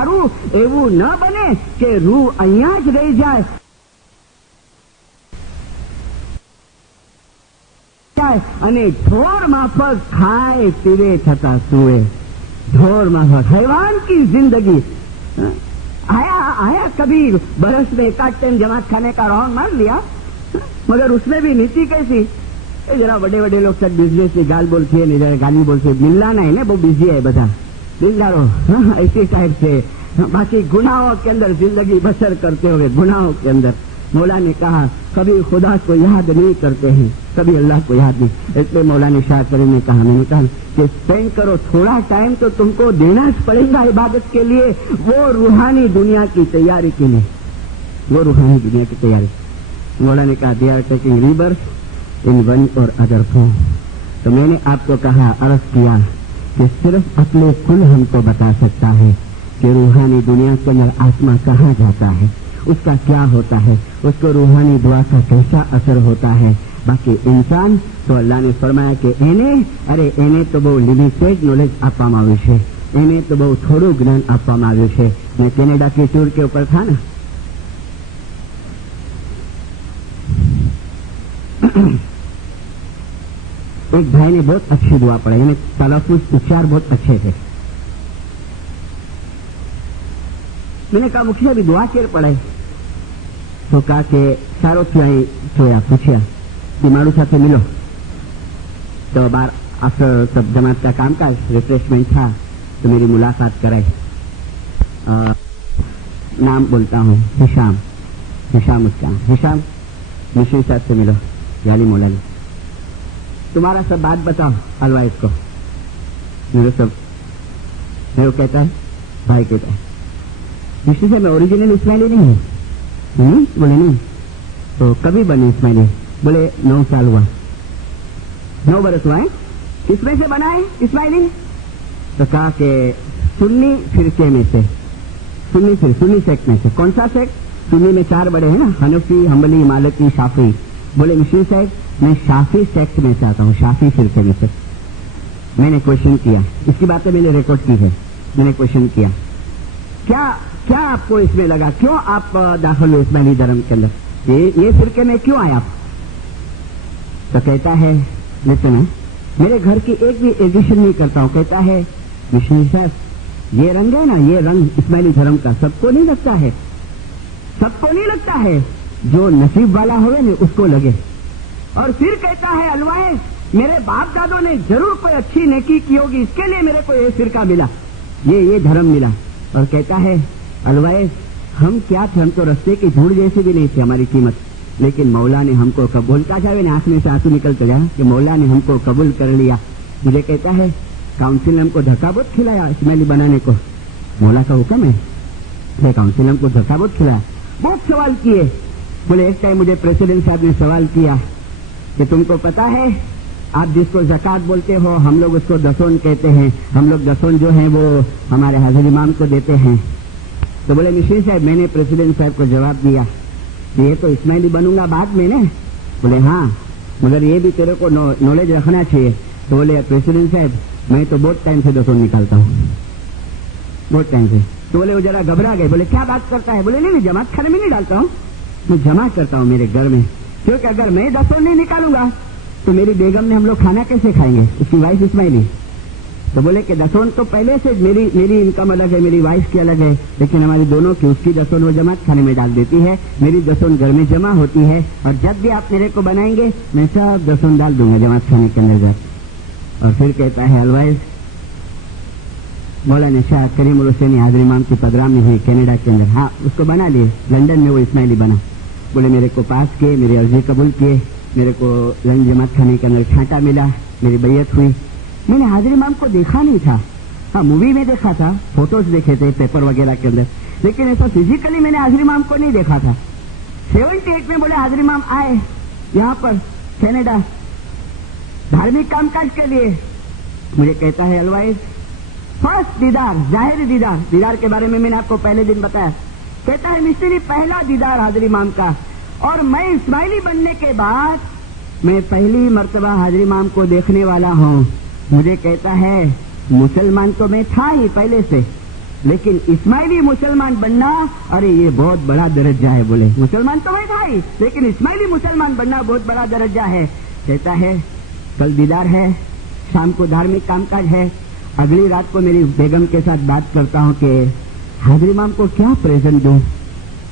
સારું એવું ન બને કે રૂહ અહીંયા જ રહી જાય અને ઢોર માફક ખાए पीवे छता सुए। ढोर माफक हैवान की जिंदगी। आया कबीर, बरस में एक आध टाइम जमात खाने का राउंड मार लिया, मगर उसमें भी नीति कैसी, जरा बड़े बड़े लोग सब बिजनेस की गाल बोलती है, जरा गाली बोलती है, मिलना नहीं ना, वो बिजी है बता बिल्लारो ऐसी टाइप से। बाकी गुनाहों के अंदर जिंदगी बसर करते हुए गुनाहों के अंदर मौला ने कहा कभी खुदा को याद नहीं करते हैं, कभी अल्लाह को याद नहीं। इसलिए मौला ने शाह करीम ने कहा, मैंने कहा कि स्पेंड करो थोड़ा टाइम तो तुमको देना पड़ेगा इबादत के लिए, वो रूहानी दुनिया की तैयारी के लिए, वो रूहानी दुनिया की तैयारी। मौला ने कहा they are taking rebirth in one or other form. तो मैंने आपको कहा, अर्ज किया कि सिर्फ अपने कुल हमको बता सकता है कि रूहानी दुनिया के अंदर आत्मा कहाँ जाता है, उसका क्या होता है, उसको रूहानी दुआ का कैसा असर होता है। बाकी इंसान तो अल्लाह ने फरमाया कि એને તો બહુ લિમિટેડ નોલેજ આપવામાં આવ્યું છે, એને તો બહુ થોડું જ્ઞાન આપવામાં આવ્યું છે। मैं कनाडा की टूर के ऊपर था ना, एक भाई ने बहुत अच्छी दुआ पढ़ाई, यानी तलफ़ुज़ उच्चार बहुत अच्छे थे। मैंने कहा मुखिया भी दुआ केर पढ़ाई, तो कहा कि सारो थी અહીં જોયા પૂછ્યા कि मारू साथे मिलो। तो बार आफ्टर सब जमात का कामकाज रिफ्रेशमेंट था तो मेरी मुलाकात कराई। नाम बोलता हूँ हिशाम, हिशाम उसका, हिशाम मिशन साहब से मिलो, याली मौलानी तुम्हारा सब बात बताओ अलवाइज को। मेरे को कहता है भाई कहता है मिशन से मैं ओरिजिनल इस्माइली नहीं हूँ। बोले नहीं, तो कभी बने इस्माइली? बोले 9 साल हुआ, 9 बरस हुआ है। किसमें से बना है इस्माइली? तो कहा कि सुन्नी फिरके में से, सुन्नी सेक्ट में से। कौन सा सेक्ट? सुन्नी में 4 बड़े हैं ना, हनफी, हम्बली, मालिकी, शाफी। बोले मिशन साहब मैं शाफी सेक्ट में से आता हूँ, शाफी फिरके में से। मैंने क्वेश्चन किया, इसकी बातें मैंने रिकॉर्ड की है, मैंने क्वेश्चन किया क्या क्या आपको इसमें लगा, क्यों आप दाखिल हुए इस्माइली धर्म के अंदर, ये फिरके में क्यों आए आप? तो कहता है लेकिन मेरे घर की एक भी एडिशन नहीं करता हूँ। कहता है मिशनरी साहब ये रंग है ना, ये रंग इस्माइली धर्म का सबको नहीं लगता है, सबको नहीं लगता है, जो नसीब वाला होवे ना उसको लगे। और फिर कहता है अलवाइज मेरे बाप दादों ने जरूर कोई अच्छी नेकी की होगी, इसके लिए मेरे को ये फिरका मिला, ये धर्म मिला। और कहता है अलवाइज हम क्या थे, हम तो रस्ते की धूल जैसी भी नहीं थे हमारी कीमत, लेकिन मौला ने हमको कबूल का जावे ना, आंख में से आंसू निकलते जाए कि मौला ने हमको कबूल कर लिया। मुझे कहता है काउंसिल ने हमको धक्का बहुत खिलाया इस्माइली बनाने को, मौला का हुक्म है, काउंसिल ने हमको धक्का बहुत खिलाया, बहुत सवाल किए। बोले एक टाइम मुझे प्रेसिडेंट साहब ने सवाल किया कि तुमको पता है आप जिसको ज़कात बोलते हो हम लोग उसको दसोन कहते हैं, हम लोग दसोन जो है वो हमारे हाजिर इमाम को देते हैं। तो बोले मिशन साहब मैंने प्रेसिडेंट साहब को जवाब दिया कि ये तो इस्माइली बनूंगा बाद में ना। बोले हाँ मगर ये भी तेरे को नॉलेज रखना चाहिए। तो बोले प्रेसिडेंट साहब मैं तो बहुत टाइम से दसोन निकालता हूँ, बहुत टाइम से। तो बोले वो जरा घबरा गए, बोले क्या बात करता है? बोले नहीं जमात खाने में नहीं डालता हूँ, मैं जमा करता हूँ मेरे घर में, क्योंकि अगर मैं दसोन नहीं निकालूंगा तो मेरी बेगम ने हम लोग खाना कैसे खाएंगे, उसकी वाइफ इस्माइली। तो बोले कि दसोन तो पहले से मेरी इनकम अलग है, मेरी वाइफ की अलग है, लेकिन हमारी दोनों की, उसकी दसोन वो जमात खाने में डाल देती है, मेरी दसोन घर में जमा होती है, और जब भी आप मेरे को बनाएंगे मैं सब दसोन डाल दूंगा जमात खाने के अंदर जा। और फिर कहता है अलवाइज मौलाना शाह करीमुल हुसैनी हाजिर इमाम की प्रोग्राम में हुई कनाडा के अंदर, हाँ उसको बना लिए, लंदन में वो इस्माइली बना। बोले मेरे को पास किए, मेरी अर्जी कबूल किए, मेरे को लंग जमात खाने के अंदर छांटा मिला, मेरी बैयत हुई। मैंने हाजिर इमाम को देखा नहीं था, हाँ मूवी में देखा था, फोटोज देखे थे पेपर वगैरह के अंदर, लेकिन ऐसा फिजिकली मैंने हाजिर इमाम को नहीं देखा था। 78 में बोले हाजिर इमाम आए यहाँ पर कनाडा धार्मिक कामकाज के लिए। मुझे कहता है अलवाइज फर्स्ट दीदार, जाहिर दीदार के बारे में मैंने आपको पहले दिन बताया। कहता है मिस्त्री पहला दीदार हाजिर इमाम का, और मैं इस्माइली बनने के बाद मैं पहली मर्तबा हाजिर इमाम को देखने वाला हूँ। मुझे कहता है मुसलमान तो मैं था ही पहले से, لیکن اسماعیلی مسلمان بننا ارے یہ بہت بڑا درجہ ہے. بولے مسلمان تو میں تھا ہی, لیکن اسماعیلی مسلمان بننا بہت بڑا درجہ ہے. کہتا ہے کل دیدار ہے, شام کو دھارمک کام کاج ہے, اگلی رات کو میری بیگم کے ساتھ بات کرتا ہوں کہ حاضر امام کو کیا پریزنٹ دوں.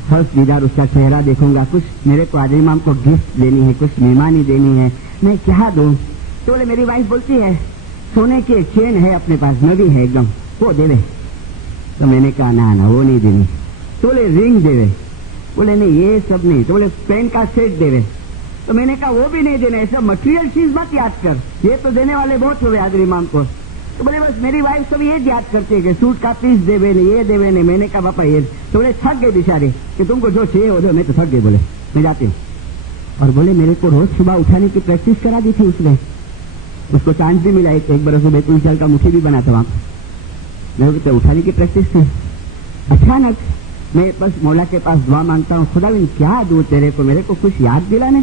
فرسٹ دیدار اس کا چہرہ دیکھوں گا, کچھ میرے کو حاضر امام کو گفٹ دینی ہے, کچھ مہمانی دینی ہے, میں کیا دوں. تو بولے میری وائف بولتی ہے سونے کی چین ہے اپنے پاس, نوی ہے ایک دم, وہ دے دے. تو میں نے کہا نا وہ نہیں دینی. تو بولے رنگ دے دے. بولے نہیں یہ سب نہیں. تو بولے پین کا سیٹ دے دے. تو میں نے کہا وہ بھی نہیں دینا, ایسا مٹیریل چیز مت یاد کر, یہ تو دینے والے بہت ہوئے حاضر امام کو. تو بولے بس میری وائف تو بھی یہ یاد کرتی ہے کہ سوٹ کا پیس دے نہیں, یہ دے نہیں. میں نے کہا باپا یہ. تو بولے تھک گئے بیچارے کہ تم کو جو چاہیے وہ دو. میں تو تھک گئے, بولے میں جاتی ہوں. اور بولے میرے کو روز صبح اٹھانے کی پریکٹس کرا دی تھی اس نے, اس کو چانس بھی ملا, ایک برس میں بیت الجل کا مکھی بھی بنا تھا وہاں. میں اٹھانے کی پریکٹس تھی. اچانک میں بس مولا کے پاس دعا مانگتا ہوں, خدا کیا دوں تیرے کو, میرے کو کچھ یاد دلانے.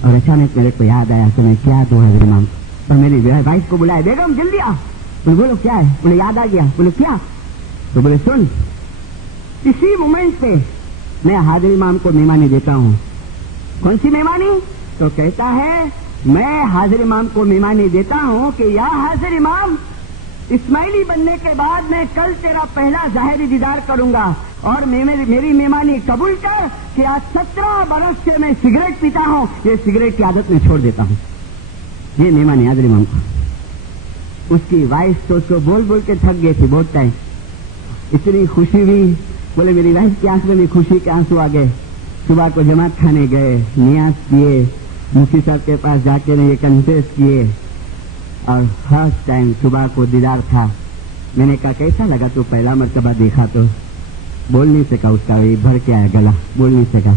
اور اچانک میرے کو یاد آیا کہ میں کیا دوں حضرت امام. اور میری وائف کو بلایا, بیگم جلدی آ. بولو کیا ہے. بولے یاد آ گیا. بولے کیا. تو بولے سن, اسی مومنٹ پہ میں حاضر امام کو مہمانی دیتا ہوں. کون سی مہمانی. تو کہتا ہے میں حاضر امام کو مہمانی دیتا ہوں کہ یا حاضر امام, اسماعیلی بننے کے بعد میں کل تیرا پہلا ظاہری دیدار کروں گا, اور میری مہمانی قبول کر کہ آج 17 برس سے میں سگریٹ پیتا ہوں, یہ سگریٹ کی عادت میں چھوڑ دیتا ہوں. یہ مہمانی حاضر امام کو. اس کی وائف تو اس کو بول بول کے تھک گئے تھے بہت ٹائم. اتنی خوشی ہوئی. بولے میری وائف کی آنکھ میں بھی خوشی کے آنسو آ گئے. صبح کو جماعت کھانے گئے, نیاز کیے, مفتی صاحب کے پاس جا کے یہ کنفیس کیے, اور فرسٹ ٹائم صبح کو دیدار تھا. میں نے کہا کیسا لگا تو پہلا مرتبہ دیکھا. تو بول نہیں سکا, اس کا بھر کے آیا گلا, بول نہیں سکا.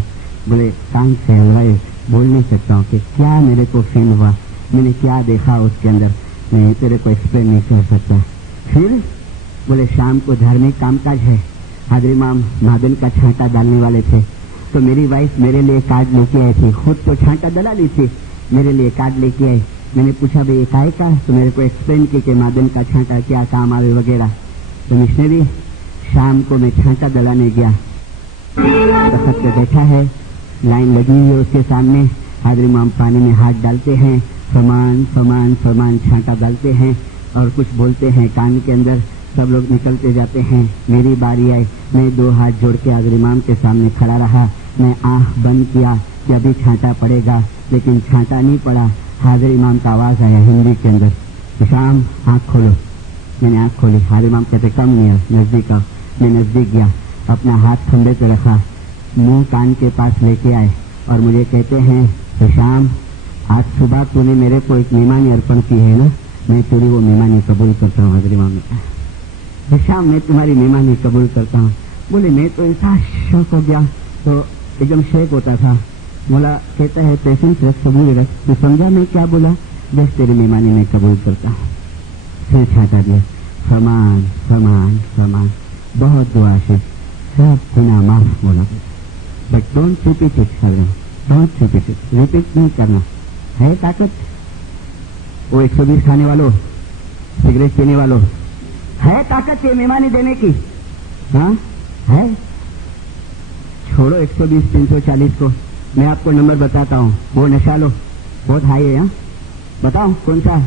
بولے کان سے بول نہیں سکتا ہوں کہ کیا میرے کو فیل ہوا, میں نے کیا دیکھا اس کے اندر, میں تیرے کو ایکسپلین نہیں کر سکتا. پھر بولے شام کو دھارمک کام کاج ہے, حاضر امام معدن کا چھانٹا ڈالنے والے تھے. تو میری وائف میرے لیے کارڈ لے کے آئی تھی, خود تو چھانٹا ڈلا لی تھی, میرے لیے کارڈ لے کے آئی. میں نے پوچھا بھائی کائے کا, تو میرے کو ایکسپلین کی کہ معدن کا چھانٹا کیا کام آئے وغیرہ. تو مشنری شام کو میں چھانٹا ڈلانے گیا, تخت پہ بیٹھا ہے, لائن لگی ہوئی ہے اس کے سامنے. حاضر امام پانی میں ہاتھ ڈالتے ہیں, فرمان فرمان فرمان چھانٹا ڈالتے ہیں, اور کچھ بولتے ہیں کان کے اندر. سب لوگ نکلتے جاتے ہیں. میری باری آئی, میں 2 ہاتھ جوڑ کے حاضر امام کے سامنے کھڑا رہا. میں آنکھ بند کیا کہ ابھی چھانٹا پڑے گا, لیکن چھانٹا نہیں پڑا. حاضر امام کا آواز آیا ہندی کے اندر, شام آنکھ کھولو. میں نے آنکھ کھولی. حاضر امام کہتے کم نہیں, نزدیک آؤ. میں نزدیک گیا, اپنا ہاتھ کھمبے پہ رکھا, منہ کان کے پاس لے کے آئے, اور مجھے کہتے ہیں شام آج صبح تو نے میرے کو ایک مہمانی ارپن کی ہے نا, میں تیری وہ مہمانی قبول کرتا ہوں. حاضر امام نے کہا شام میں تمہاری مہمانی قبول کرتا ہوں. بولے میں تو ایسا شوق ہو گیا, تو ایک دم شیک ہوتا تھا. بولا کہتا ہے پیشنس رکھ, صبر رکھ. تو سمجھا میں کیا بولا, بس تیری مہمانی میں قبول کرتا ہوں. پھر چھاٹا دیا, سامان سامان سامان, بہت دعا سے سب گناہ معاف ہونا, but don't repeat it. Don't repeat it, repeat نہیں کرنا. ہے طاقت وہ 120 کھانے والوں, سگریٹ پینے والوں, ہے طاقت یہ مہمانی دینے کی. ہاں ہے. چھوڑو 120 340 کو, میں آپ کو نمبر بتاتا ہوں. وہ نشا لو, بہت ہائی ہے. ہاں بتاؤ کون سا.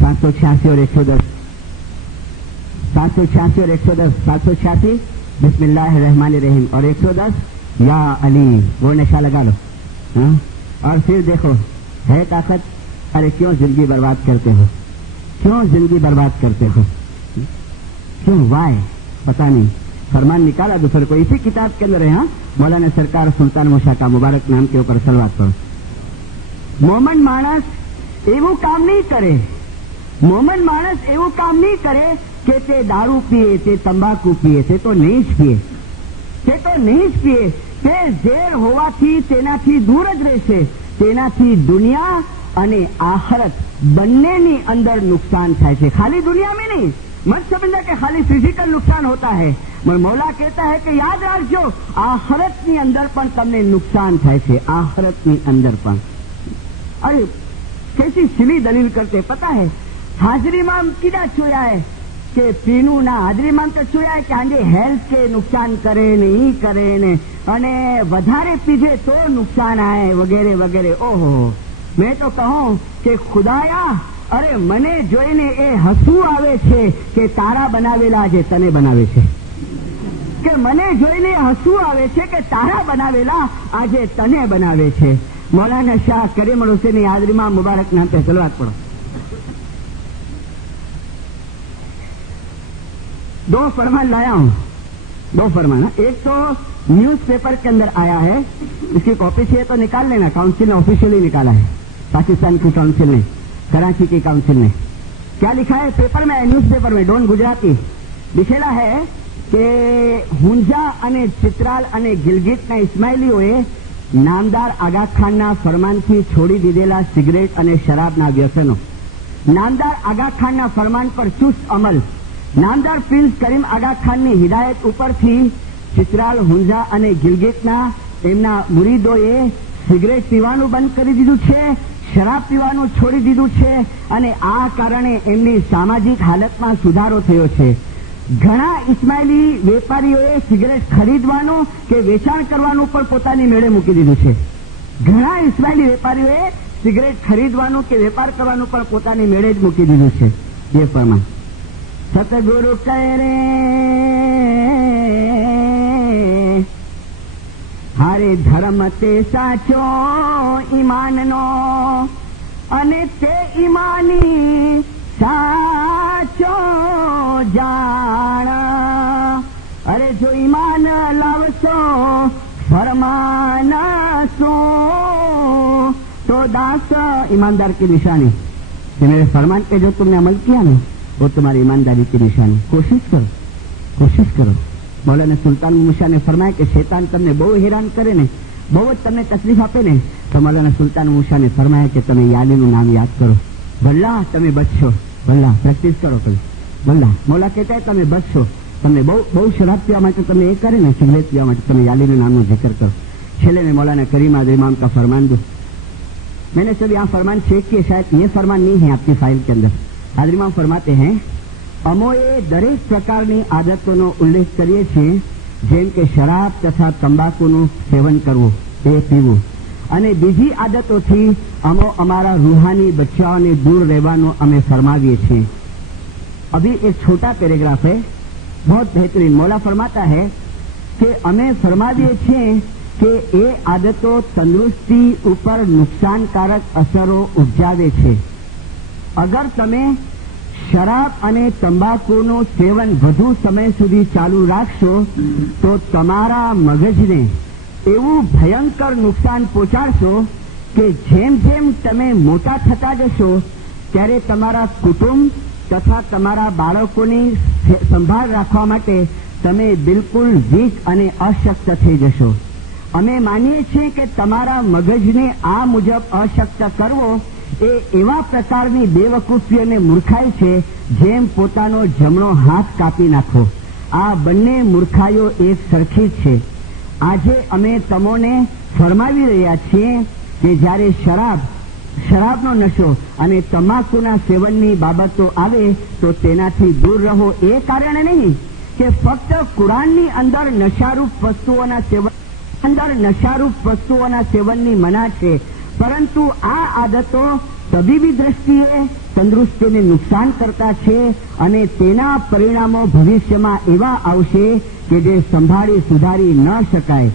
786 اور 110. 786 اور 110. 786 بسم اللہ الرحمن الرحیم, اور 110 یا علی. وہ نشا لگا لو. ہاں, اور پھر دیکھو ہے طاقت. ارے کیوں زندگی برباد کرتے ہو, کیوں زندگی برباد کرتے ہو, کیوں, وائے پتا نہیں. فرمان نکالا دوسرے کو, اسی کتاب کے اندر ہے. ہاں مولانا سرکار سلطان موشا کا مبارک نام کے اوپر سلوات کرو. مومن مانس ایوو کام نہیں کرے, مومن مانس ایوو کام نہیں کرے کہ تے دارو پیے, تے تمباکو پیے, تے تو نیش پیے, تے تو نیش پیے, تے زیر ہوا تھی તેના થી દૂર જ રહેશે. તેનાથી દુનિયા અને આખરત બંનેની અંદર નુકસાન થાય છે, ખાલી દુનિયા में नहीं. मत समझना कि खाली फिजिकल नुकसान होता है, मगर मौला कहता है कि याद રાખજો આખરતની અંદર પણ તમને નુકસાન થાય છે, આખરતની અંદર પણ. अरे कैसी सिली दलील करते, पता है हाजिर इमाम किदा चोया है. કે પીણું ના હાજરીમાં તો જોયા કે આજે હેલ્થ કે નુકસાન કરે ને ઈ કરે ને અને વધારે પીજે તો નુકસાન આય વગેરે વગેરે. ઓહો, મેં તો કહું કે ખુદાયા, અરે મને જોઈને એ હસવું આવે છે કે તારા બનાવેલા આજે તને બનાવે છે, કે મને જોઈને હસવું આવે છે કે તારા બનાવેલા આજે તને બનાવે છે. मौलाना शाह करीम हुसैन हाजरी में मुबारक नाम पे सलवात पढ़ो. 2 फरमान लाया हूं, 2 फरमान. एक तो न्यूज पेपर के अंदर आया है, इसकी कॉपी चाहिए तो निकाल लेना. काउंसिल ने ऑफिशियली निकाला है, पाकिस्तान की काउंसिल ने, कराची की काउंसिल ने. क्या लिखा है पेपर में, न्यूज पेपर में, डॉन गुजराती लिखेला है કે હુંજા અને ચિત્રાલ અને ગિલગિટના ઇસ્માઇલીઓએ નામદાર આગા ખાનના ફરમાનથી છોડી દીધેલા સિગરેટ અને શરાબના વ્યસનો. નામદાર આગા ખાનના ફરમાન પર ચુસ્ત અમલ. નામદાર પ્રિન્સ કરીમ આગા ખાનની હિદાયત ઉપરથી ચિત્રાલ, હુંજા અને ગિલગિટના એમના મુરીદોએ સિગરેટ પીવાનું બંધ કરી દીધું છે, શરાબ પીવાનું છોડી દીધું છે અને આ કારણે એમની સામાજિક હાલતમાં સુધારો થયો છે. ઘણા ઇસ્માઇલી વેપારીઓએ સિગરેટ ખરીદવાનું કે વેચાણ કરવાનું પણ પોતાની મેળે મૂકી દીધું છે. ઘણા ઇસ્માઇલી વેપારીઓએ સિગરેટ ખરીદવાનું કે વેપાર કરવાનું પણ પોતાની મેળે જ મૂકી દીધું છે. એ પ્રમાણ સતગુરુ કહે રે હારે ધર્મ તે સાચો ઈમાનનો અને તે ઈમાની સાચો જાણ. અરે જો ઈમાન લાવશો फरमाना तो दास ईमानदार की निशानी. ये मेरे फरमान पे जो तुमने अमल किया ना वो तुम्हारी ईमानदारी की निशानी. कोशिश करो. मौलाना सुल्तान मूसा ने फरमाया कि शैतान तमने बहु हैरान करे ने, बहु तमने तकलीफ आपे ने, तो मौलाना सुल्तान मूसा ने फरमाया कि તમે યાલીનું નામ યાદ કરો. ભલ્લા તમે બચશો, ભલ્લા પ્રેક્ટિસ કરો તમે ભલ્લા. मौला कहता है તમે બચશો. તમને બહુ શરાબ પીવા માટે તમે એ કરે ને, સિગરેટ પીવા માટે તમે यालीનું નામનો जिक्र करो. छेले में मौलाना करीम आज़ इमाम का फरमान दो. मैंने सब यहाँ फरमान चेक किए, शायद ये फरमान नहीं है आपकी फाइल के अंदर. आज़ इमाम फरमाते हैं अमोए दरेक प्रकारनी आदतोनो उल्लेख करिए छीए, जेम के शराब तथा तंबाकूનું સેવન કરવું, એ પીવું, અને બીજી આદતોથી અમો અમારા રૂહાની બચ્ચાઓને दूर રહેવાનો અમે ફરમાવીએ છીએ. अभी एक छोटा पैराग्राफ है, बहुत बेहतरीन. मौला फरमाता है कि અમે ફરમાવીએ છીએ કે એ આદતો તંદુરસ્તી ઉપર નુકસાનકારક અસરો ઉપજાવે છે. અગર તમે શરાબ અને તંબાકુનું સેવન વધુ સમય સુધી ચાલુ રાખશો તો તમારા મગજને એવું ભયંકર નુકસાન પહોંચાડશો કે જેમ જેમ તમે મોટા થતા જશો ત્યારે તમારા કુટુંબ તથા તમારા બાળકોની સંભાળ રાખવા માટે તમે બિલકુલ વીક અને અશક્ત થઈ જશો. અમે માનીએ છીએ કે તમારા મગજને આ મુજબ અશક્ત કરવો એ એવા પ્રકારની બેવકૂફી અને મૂર્ખાઈ છે જેમ પોતાનો જમણો હાથ કાપી નાખો. આ બંને મૂર્ખાઈઓ એક સરખી જ છે. આજે અમે તમોને ફરમાવી રહ્યા છીએ કે જ્યારે શરાબનો નશો અને તમાકુના સેવનની બાબતો આવે તો તેનાથી દૂર રહો. એ કારણે નહીં કે ફક્ત કુરાનની અંદર નશારૂપ વસ્તુઓના સેવનની મના છે, પરંતુ આ આદતો તબીબી દ્રષ્ટિએ તંદુરસ્તીને નુકસાન કરતા છે અને તેના પરિણામો ભવિષ્યમાં એવા આવશે કે જે સંભાળી સુધારી ન શકાય.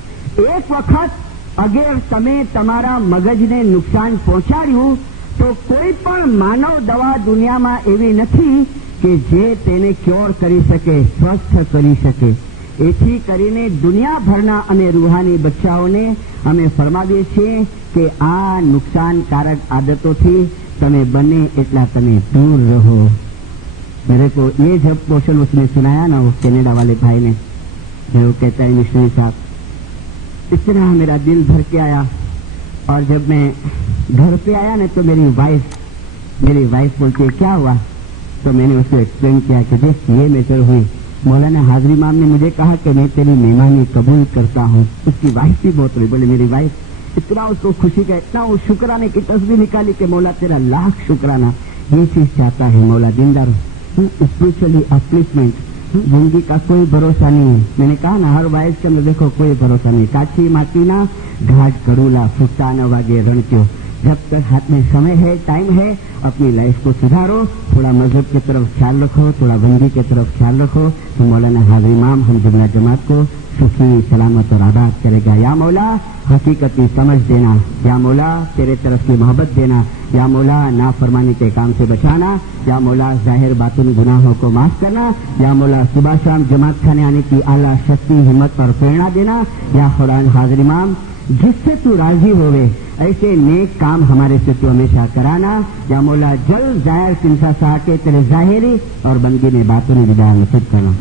એક વખત અગર તમે તમારા મગજને નુકસાન પહોંચાડ્યું તો કોઈ પણ માનવ દવા દુનિયામાં એવી નથી કે જે તેને ક્યોર કરી શકે, સ્વસ્થ કરી શકે. એથી કરીને દુનિયાભરના અમે રૂહાની બચ્ચાઓને અમે ફરમાવીએ છીએ કે આ नुकसानकारक आदतों तमे बने एटला तमे दूर रहो. मेरे को ये जब पोषण उसने सुनाया ना, वो कनाडा वाले भाई ने, जो कहता है मिशनरी साहब, इस तरह मेरा दिल भर के आया. और जब मैं घर पे आया ना तो मेरी वाइफ बोलती है क्या हुआ, तो मैंने उसको एक्सप्लेन किया कि देख ये मैटर हुई. मौलाना हाजरी इमाम ने मुझे कहा कि मैं तेरी मेहमानी कबूल करता हूँ. उसकी वाइफ भी बहुत रही, बोले मेरी वाइफ इतना उसको खुशी का, इतना उस शुक्राने की तस्वीर निकाली कि मौला तेरा लाख शुक्राना. ये चीज चाहता है मौला, दीनदार स्पिरिचुअली अपलिफ्टमेंट, जिंदगी का कोई भरोसा नहीं है. मैंने कहा ना, हर वाइस के अंदर देखो कोई भरोसा नहीं. काची माटीना घाट करूला फुटता न वागे रणक्यो. जब तक हाथ में समय है, टाइम है, अपनी लाइफ को सुधारो. थोड़ा मजहब की तरफ ख्याल रखो, थोड़ा बंदी की तरफ ख्याल रखो, तो मौलाना हाजी इमाम हम जुमला जमात को सुखी सलामत और आबाद करेगा. या मौला हकीकत की समझ देना, या मौला तेरे तरफ की मोहब्बत देना, या मौला नाफरमानी के काम से बचाना, या मौला जाहिर बातुन गुनाहों को माफ करना, या मौला सुबह शाम जमात खाने आने की आला शक्ति, हिम्मत और प्रेरणा देना. या खुरान हाजिर इमाम जिससे तू राजी होवे ऐसे नेक काम हमारे से तू हमेशा कराना. या मौला जल्द जाहिर सिंसा साह के तेरे जाहिरी और बंदी में बातों ने विदा नसीब करना.